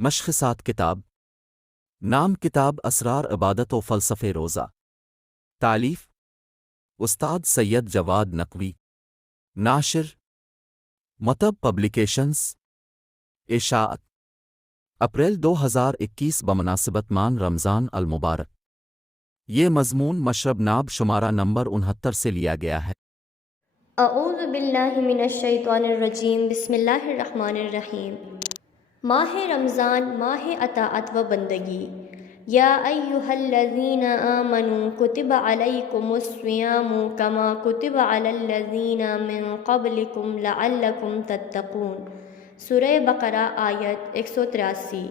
مشخصات کتاب نام کتاب اسرار عبادت و فلسفے روزہ تالیف استاد سید جواد نقوی ناشر مطب پبلیکیشنز اشاعت اپریل 2021 بمناسبت مان رمضان المبارک یہ مضمون مشرب ناب شمارہ نمبر 69 سے لیا گیا ہے۔ اعوذ باللہ من الشیطان الرجیم، بسم اللہ الرحمن الرحیم۔ ماہ رمضان ماہ اطاعت و بندگی۔ یا ایہا الذین آمنوا کتب علیکم الصیام کما کتب علی الذین من قبلکم لعلکم تتقون۔ سورہ بقرہ آیت 183۔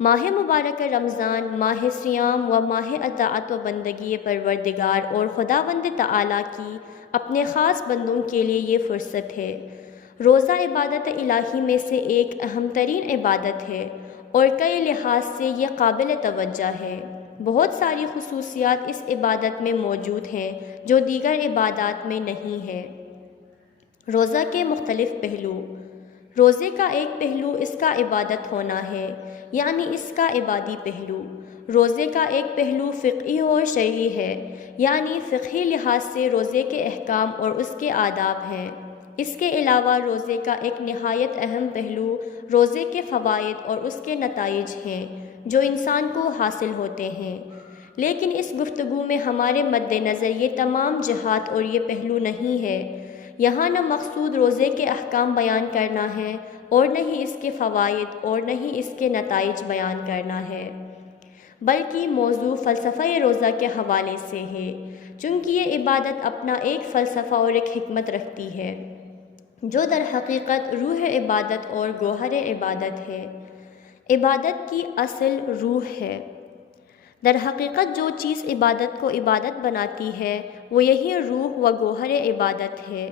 ماہ مبارک رمضان ماہ صیام و ماہ اطاعت و بندگی پروردگار اور خداوند تعالیٰ کی اپنے خاص بندوں کے لیے یہ فرصت ہے۔ روزہ عبادت الہی میں سے ایک اہم ترین عبادت ہے اور کئی لحاظ سے یہ قابل توجہ ہے۔ بہت ساری خصوصیات اس عبادت میں موجود ہیں جو دیگر عبادات میں نہیں ہے۔ روزہ کے مختلف پہلو۔ روزے کا ایک پہلو اس کا عبادت ہونا ہے، یعنی اس کا عبادی پہلو۔ روزے کا ایک پہلو فقہی اور شرعی ہے، یعنی فقہی لحاظ سے روزے کے احکام اور اس کے آداب ہیں۔ اس کے علاوہ روزے کا ایک نہایت اہم پہلو روزے کے فوائد اور اس کے نتائج ہیں جو انسان کو حاصل ہوتے ہیں، لیکن اس گفتگو میں ہمارے مد نظر یہ تمام جہات اور یہ پہلو نہیں ہے۔ یہاں نہ مقصود روزے کے احکام بیان کرنا ہے اور نہ ہی اس کے فوائد اور نہ ہی اس کے نتائج بیان کرنا ہے، بلکہ موضوع فلسفہ روزہ کے حوالے سے ہے، چونکہ یہ عبادت اپنا ایک فلسفہ اور ایک حکمت رکھتی ہے جو در حقیقت روح عبادت اور گوہر عبادت ہے۔ عبادت کی اصل روح ہے۔ در حقیقت جو چیز عبادت کو عبادت بناتی ہے وہ یہی روح و گوہر عبادت ہے،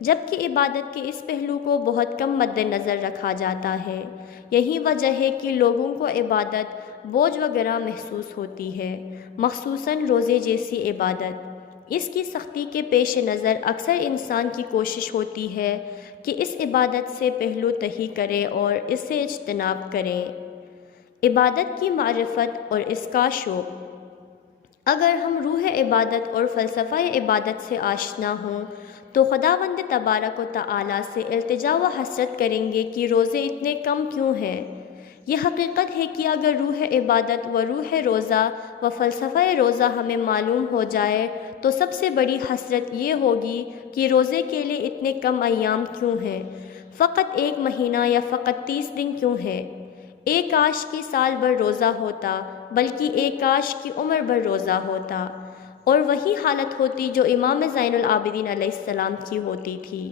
جبکہ عبادت کے اس پہلو کو بہت کم مد نظر رکھا جاتا ہے۔ یہی وجہ ہے کہ لوگوں کو عبادت بوجھ وغیرہ محسوس ہوتی ہے، مخصوصاً روزے جیسی عبادت۔ اس کی سختی کے پیش نظر اکثر انسان کی کوشش ہوتی ہے کہ اس عبادت سے پہلو تہی کرے اور اس سے اجتناب کرے۔ عبادت کی معرفت اور اس کا شوق۔ اگر ہم روح عبادت اور فلسفہ عبادت سے آشنا ہوں تو خداوند تبارک و تعالیٰ سے التجا و حسرت کریں گے کہ روزے اتنے کم کیوں ہیں۔ یہ حقیقت ہے کہ اگر روح عبادت و روح روزہ و فلسفہ روزہ ہمیں معلوم ہو جائے تو سب سے بڑی حسرت یہ ہوگی کہ روزے کے لیے اتنے کم ایام کیوں ہیں، فقط 1 مہینہ یا فقط 30 دن کیوں ہے۔ ایک کاش کی سال بھر روزہ ہوتا، بلکہ ایک کاش کی عمر بھر روزہ ہوتا، اور وہی حالت ہوتی جو امام زین العابدین علیہ السلام کی ہوتی تھی۔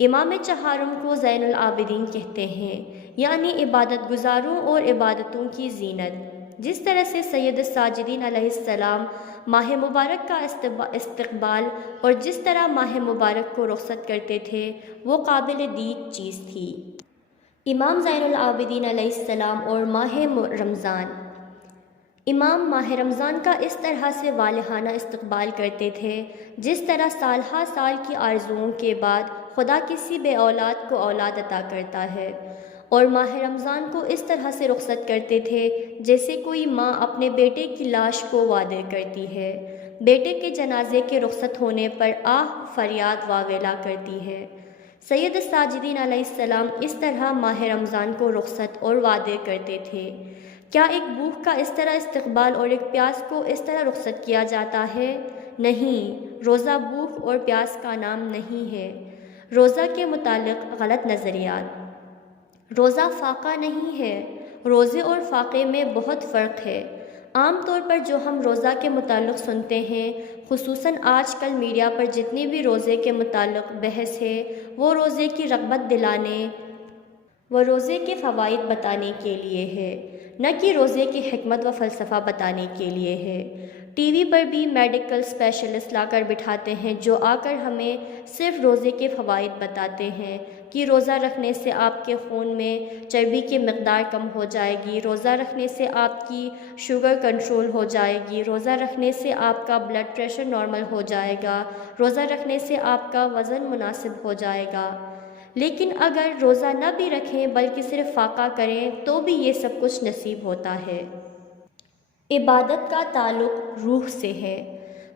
امام چہارم کو زین العابدین کہتے ہیں، یعنی عبادت گزاروں اور عبادتوں کی زینت۔ جس طرح سے سید الساجدین علیہ السلام ماہ مبارک کا استقبال اور جس طرح ماہ مبارک کو رخصت کرتے تھے وہ قابل دید چیز تھی۔ امام زین العابدین علیہ السلام اور ماہ رمضان۔ امام ماہ رمضان کا اس طرح سے والہانہ استقبال کرتے تھے جس طرح سال ہا سال کی آرزوؤں کے بعد خدا کسی بے اولاد کو اولاد عطا کرتا ہے، اور ماہ رمضان کو اس طرح سے رخصت کرتے تھے جیسے کوئی ماں اپنے بیٹے کی لاش کو وعدے کرتی ہے، بیٹے کے جنازے کے رخصت ہونے پر آہ فریاد واویلا کرتی ہے۔ سید الساجدین علیہ السلام اس طرح ماہ رمضان کو رخصت اور وعدے کرتے تھے۔ کیا ایک بھوک کا اس طرح استقبال اور ایک پیاس کو اس طرح رخصت کیا جاتا ہے؟ نہیں، روزہ بھوک اور پیاس کا نام نہیں ہے۔ روزہ کے متعلق غلط نظریات۔ روزہ فاقہ نہیں ہے۔ روزے اور فاقے میں بہت فرق ہے۔ عام طور پر جو ہم روزہ کے متعلق سنتے ہیں، خصوصاً آج کل میڈیا پر جتنی بھی روزے کے متعلق بحث ہے وہ روزے کی رغبت دلانے و روزے کے فوائد بتانے کے لیے ہے، نہ کہ روزے کی حکمت و فلسفہ بتانے کے لیے ہے۔ ٹی وی پر بھی میڈیکل اسپیشلسٹ لا کر بٹھاتے ہیں جو آ کر ہمیں صرف روزے کے فوائد بتاتے ہیں کہ روزہ رکھنے سے آپ کے خون میں چربی کی مقدار کم ہو جائے گی، روزہ رکھنے سے آپ کی شوگر کنٹرول ہو جائے گی، روزہ رکھنے سے آپ کا بلڈ پریشر نارمل ہو جائے گا، روزہ رکھنے سے آپ کا وزن مناسب ہو جائے گا۔ لیکن اگر روزہ نہ بھی رکھیں بلکہ صرف فاقہ کریں تو بھی یہ سب کچھ نصیب ہوتا ہے۔ عبادت کا تعلق روح سے ہے۔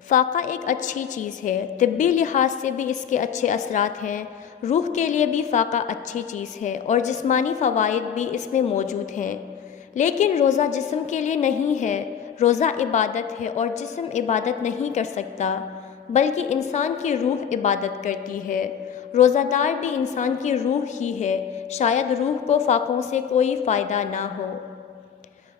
فاقہ ایک اچھی چیز ہے، طبی لحاظ سے بھی اس کے اچھے اثرات ہیں، روح کے لیے بھی فاقہ اچھی چیز ہے اور جسمانی فوائد بھی اس میں موجود ہیں۔ لیکن روزہ جسم کے لیے نہیں ہے، روزہ عبادت ہے اور جسم عبادت نہیں کر سکتا، بلکہ انسان کی روح عبادت کرتی ہے۔ روزہ دار بھی انسان کی روح ہی ہے، شاید روح کو فاقوں سے کوئی فائدہ نہ ہو۔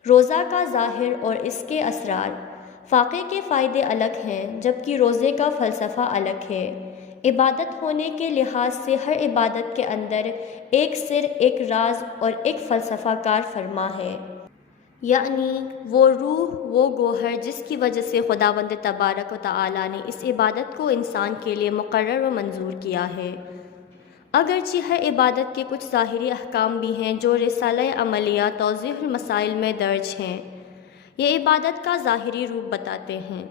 روزہ کا ظاہر اور اس کے اثرات۔ فاقے کے فائدے الگ ہیں جبکہ روزے کا فلسفہ الگ ہے۔ عبادت ہونے کے لحاظ سے ہر عبادت کے اندر ایک سر، ایک راز اور ایک فلسفہ کار فرما ہے، یعنی وہ روح، وہ گوہر جس کی وجہ سے خداوند تبارک و تعالی نے اس عبادت کو انسان کے لیے مقرر و منظور کیا ہے۔ اگرچہ ہر عبادت کے کچھ ظاہری احکام بھی ہیں جو رسالہ عملیہ توضیح المسائل میں درج ہیں، یہ عبادت کا ظاہری روپ بتاتے ہیں۔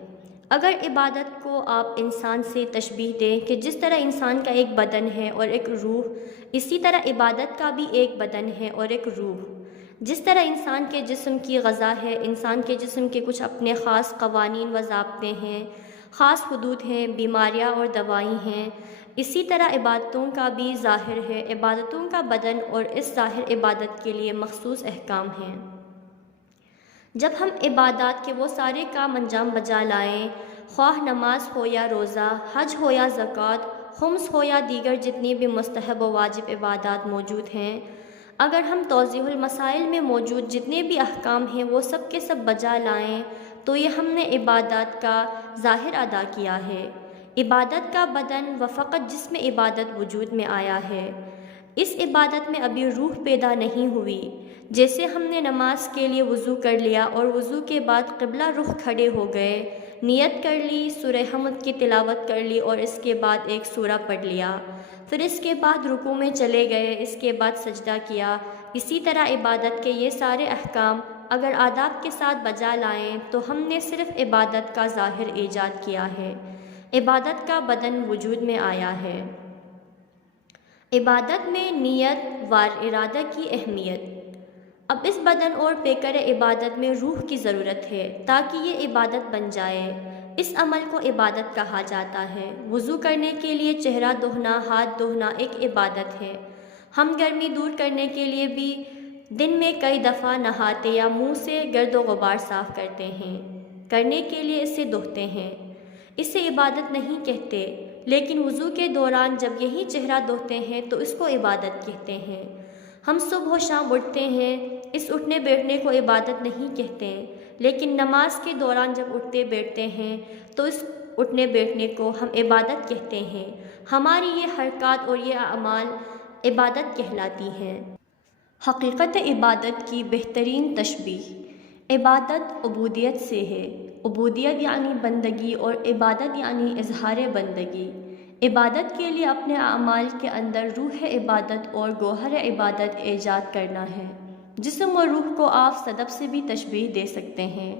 اگر عبادت کو آپ انسان سے تشبیہ دیں کہ جس طرح انسان کا ایک بدن ہے اور ایک روح، اسی طرح عبادت کا بھی ایک بدن ہے اور ایک روح۔ جس طرح انسان کے جسم کی غذا ہے، انسان کے جسم کے کچھ اپنے خاص قوانین و ضابطے ہیں، خاص حدود ہیں، بیماریاں اور دوائیں ہیں، اسی طرح عبادتوں کا بھی ظاہر ہے، عبادتوں کا بدن اور اس ظاہر عبادت کے لیے مخصوص احکام ہیں۔ جب ہم عبادات کے وہ سارے کام انجام بجا لائیں، خواہ نماز ہو یا روزہ، حج ہو یا زکوٰۃ، خمس ہو یا دیگر جتنی بھی مستحب و واجب عبادات موجود ہیں، اگر ہم توضیح المسائل میں موجود جتنے بھی احکام ہیں وہ سب کے سب بجا لائیں تو یہ ہم نے عبادات کا ظاہر ادا کیا ہے۔ عبادت کا بدن و فقط جسم عبادت وجود میں آیا ہے، اس عبادت میں ابھی روح پیدا نہیں ہوئی۔ جیسے ہم نے نماز کے لیے وضو کر لیا اور وضو کے بعد قبلہ رخ کھڑے ہو گئے، نیت کر لی، سورہ حمد کی تلاوت کر لی اور اس کے بعد ایک سورہ پڑھ لیا، پھر اس کے بعد رکوع میں چلے گئے، اس کے بعد سجدہ کیا، اسی طرح عبادت کے یہ سارے احکام اگر آداب کے ساتھ بجا لائیں تو ہم نے صرف عبادت کا ظاہر ایجاد کیا ہے، عبادت کا بدن وجود میں آیا ہے۔ عبادت میں نیت و ارادہ کی اہمیت۔ اب اس بدن اور پیکر عبادت میں روح کی ضرورت ہے تاکہ یہ عبادت بن جائے۔ اس عمل کو عبادت کہا جاتا ہے۔ وضو کرنے کے لیے چہرہ دھونا، ہاتھ دھونا ایک عبادت ہے۔ ہم گرمی دور کرنے کے لیے بھی دن میں کئی دفعہ نہاتے یا منہ سے گرد و غبار صاف کرنے کے لیے اسے دھوتے ہیں، اسے عبادت نہیں کہتے، لیکن وضو کے دوران جب یہی چہرہ دھوتے ہیں تو اس کو عبادت کہتے ہیں۔ ہم صبح و شام اٹھتے ہیں، اس اٹھنے بیٹھنے کو عبادت نہیں کہتے، لیکن نماز کے دوران جب اٹھتے بیٹھتے ہیں تو اس اٹھنے بیٹھنے کو ہم عبادت کہتے ہیں۔ ہماری یہ حرکات اور یہ اعمال عبادت کہلاتی ہیں۔ حقیقت عبادت کی بہترین تشبیہ۔ عبادت عبودیت سے ہے، عبودیت یعنی بندگی اور عبادت یعنی اظہار بندگی۔ عبادت کے لیے اپنے اعمال کے اندر روح عبادت اور گوہر عبادت ایجاد کرنا ہے۔ جسم اور روح کو آپ صدف سے بھی تشبیہ دے سکتے ہیں،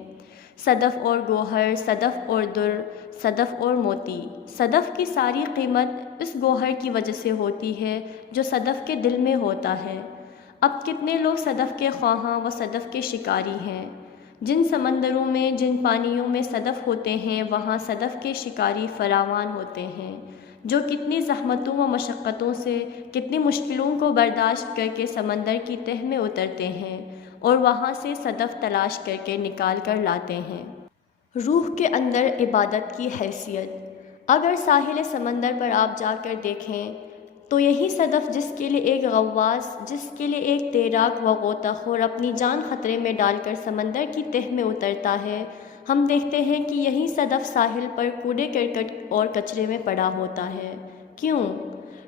صدف اور گوہر، صدف اور در، صدف اور موتی۔ صدف کی ساری قیمت اس گوہر کی وجہ سے ہوتی ہے جو صدف کے دل میں ہوتا ہے۔ اب کتنے لوگ صدف کے خواہاں و صدف کے شکاری ہیں۔ جن سمندروں میں، جن پانیوں میں صدف ہوتے ہیں وہاں صدف کے شکاری فراوان ہوتے ہیں، جو کتنی زحمتوں و مشقتوں سے، کتنی مشکلوں کو برداشت کر کے سمندر کی تہ میں اترتے ہیں اور وہاں سے صدف تلاش کر کے نکال کر لاتے ہیں۔ روح کے اندر عبادت کی حیثیت۔ اگر ساحل سمندر پر آپ جا کر دیکھیں تو یہی صدف جس کے لیے ایک غواص، جس کے لیے ایک تیراک و غوطہ خور اپنی جان خطرے میں ڈال کر سمندر کی تہ میں اترتا ہے، ہم دیکھتے ہیں کہ یہی صدف ساحل پر کوڑے کرکٹ اور کچرے میں پڑا ہوتا ہے۔ کیوں؟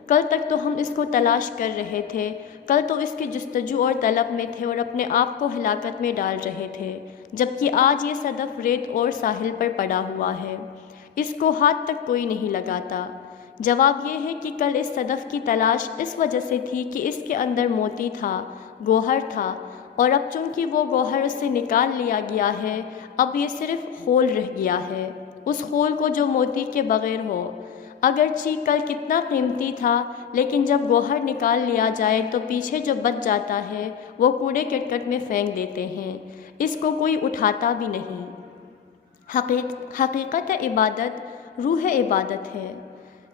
کل تک تو ہم اس کو تلاش کر رہے تھے، کل تو اس کے جستجو اور طلب میں تھے اور اپنے آپ کو ہلاکت میں ڈال رہے تھے، جبکہ آج یہ صدف ریت اور ساحل پر پڑا ہوا ہے، اس کو ہاتھ تک کوئی نہیں لگاتا۔ جواب یہ ہے کہ کل اس صدف کی تلاش اس وجہ سے تھی کہ اس کے اندر موتی تھا، گوہر تھا، اور اب چونکہ وہ گوہر اس سے نکال لیا گیا ہے، اب یہ صرف خول رہ گیا ہے، اس خول کو جو موتی کے بغیر ہو۔ اگرچہ کل کتنا قیمتی تھا، لیکن جب گوہر نکال لیا جائے تو پیچھے جو بچ جاتا ہے وہ کوڑے کرکٹ میں پھینک دیتے ہیں، اس کو کوئی اٹھاتا بھی نہیں۔ حقیقت عبادت روح عبادت ہے۔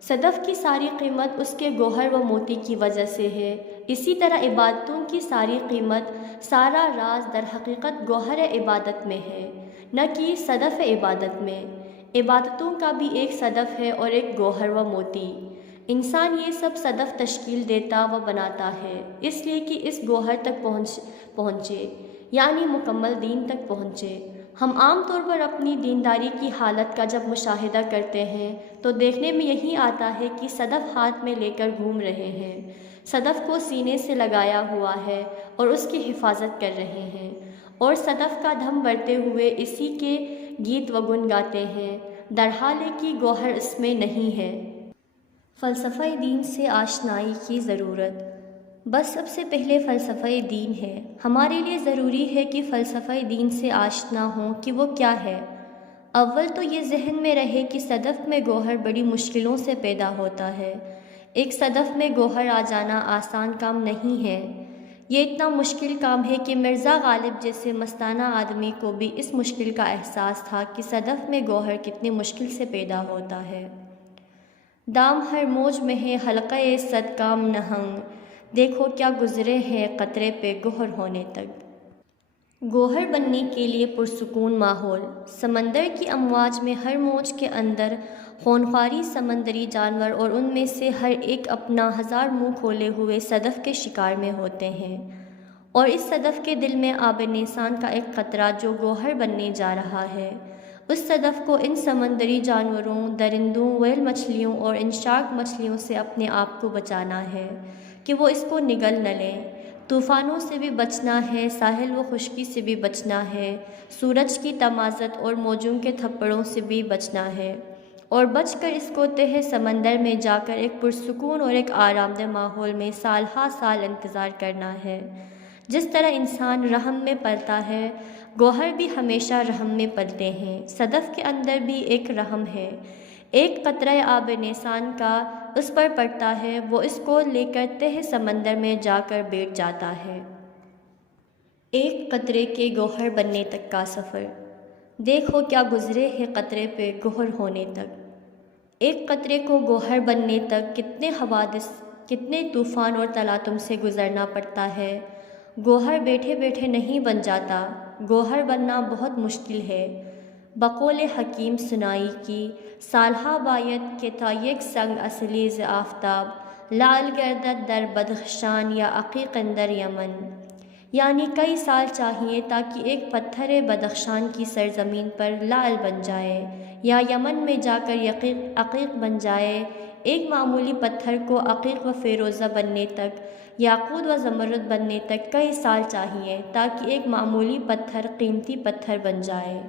صدف کی ساری قیمت اس کے گوہر و موتی کی وجہ سے ہے، اسی طرح عبادتوں کی ساری قیمت، سارا راز در حقیقت گوہر عبادت میں ہے، نہ کہ صدف عبادت میں۔ عبادتوں کا بھی ایک صدف ہے اور ایک گوہر و موتی۔ انسان یہ سب صدف تشکیل دیتا و بناتا ہے، اس لیے کہ اس گوہر تک پہنچے، یعنی مکمل دین تک پہنچے۔ ہم عام طور پر اپنی دینداری کی حالت کا جب مشاہدہ کرتے ہیں تو دیکھنے میں یہی آتا ہے کہ صدف ہاتھ میں لے کر گھوم رہے ہیں، صدف کو سینے سے لگایا ہوا ہے اور اس کی حفاظت کر رہے ہیں، اور صدف کا دھم بڑھتے ہوئے اسی کے گیت و گن گاتے ہیں، درحالے کی گوہر اس میں نہیں ہے۔ فلسفہ دین سے آشنائی کی ضرورت۔ بس سب سے پہلے فلسفہ دین ہے۔ ہمارے لیے ضروری ہے کہ فلسفہ دین سے آشنا ہوں کہ وہ کیا ہے۔ اول تو یہ ذہن میں رہے کہ صدف میں گوہر بڑی مشکلوں سے پیدا ہوتا ہے۔ ایک صدف میں گوہر آ جانا آسان کام نہیں ہے۔ یہ اتنا مشکل کام ہے کہ مرزا غالب جیسے مستانہ آدمی کو بھی اس مشکل کا احساس تھا کہ صدف میں گوہر کتنی مشکل سے پیدا ہوتا ہے۔ دام ہر موج میں ہے حلقہ صد کام نہنگ، دیکھو کیا گزرے ہیں قطرے پہ گوہر ہونے تک۔ گوہر بننے کے لیے پرسکون ماحول۔ سمندر کی امواج میں ہر موج کے اندر خونخواری سمندری جانور اور ان میں سے ہر ایک اپنا ہزار منہ کھولے ہوئے صدف کے شکار میں ہوتے ہیں، اور اس صدف کے دل میں آب نیسان کا ایک قطرہ جو گوہر بننے جا رہا ہے، اس صدف کو ان سمندری جانوروں، درندوں، ویل مچھلیوں اور ان شارک مچھلیوں سے اپنے آپ کو بچانا ہے کہ وہ اس کو نگل نہ لیں۔ طوفانوں سے بھی بچنا ہے، ساحل و خشکی سے بھی بچنا ہے، سورج کی تمازت اور موجوں کے تھپڑوں سے بھی بچنا ہے، اور بچ کر اس کو تہہ سمندر میں جا کر ایک پرسکون اور ایک آرام دہ ماحول میں سال ہا سال انتظار کرنا ہے۔ جس طرح انسان رحم میں پلتا ہے، گوہر بھی ہمیشہ رحم میں پلتے ہیں۔ صدف کے اندر بھی ایک رحم ہے، ایک قطرہ آب نیسان کا اس پر پڑتا ہے، وہ اس کو لے کر تہہ سمندر میں جا کر بیٹھ جاتا ہے۔ ایک قطرے کے گوہر بننے تک کا سفر، دیکھو کیا گزرے ہے قطرے پہ گوہر ہونے تک۔ ایک قطرے کو گوہر بننے تک کتنے حوادث، کتنے طوفان اور تلاطم سے گزرنا پڑتا ہے۔ گوہر بیٹھے بیٹھے نہیں بن جاتا، گوہر بننا بہت مشکل ہے۔ بقول حکیم سنائی کی سالہا باید کہ تا یک سنگ اصلی ز آفتاب لعل گردد در بدخشان یا عقیق اندر یمن، یعنی کئی سال چاہیے تاکہ ایک پتھر بدخشان کی سرزمین پر لعل بن جائے یا یمن میں جا کر عقیق بن جائے۔ ایک معمولی پتھر کو عقیق و فیروزہ بننے تک، یاقوت و زمرد بننے تک کئی سال چاہیے تاکہ ایک معمولی پتھر قیمتی پتھر بن جائے۔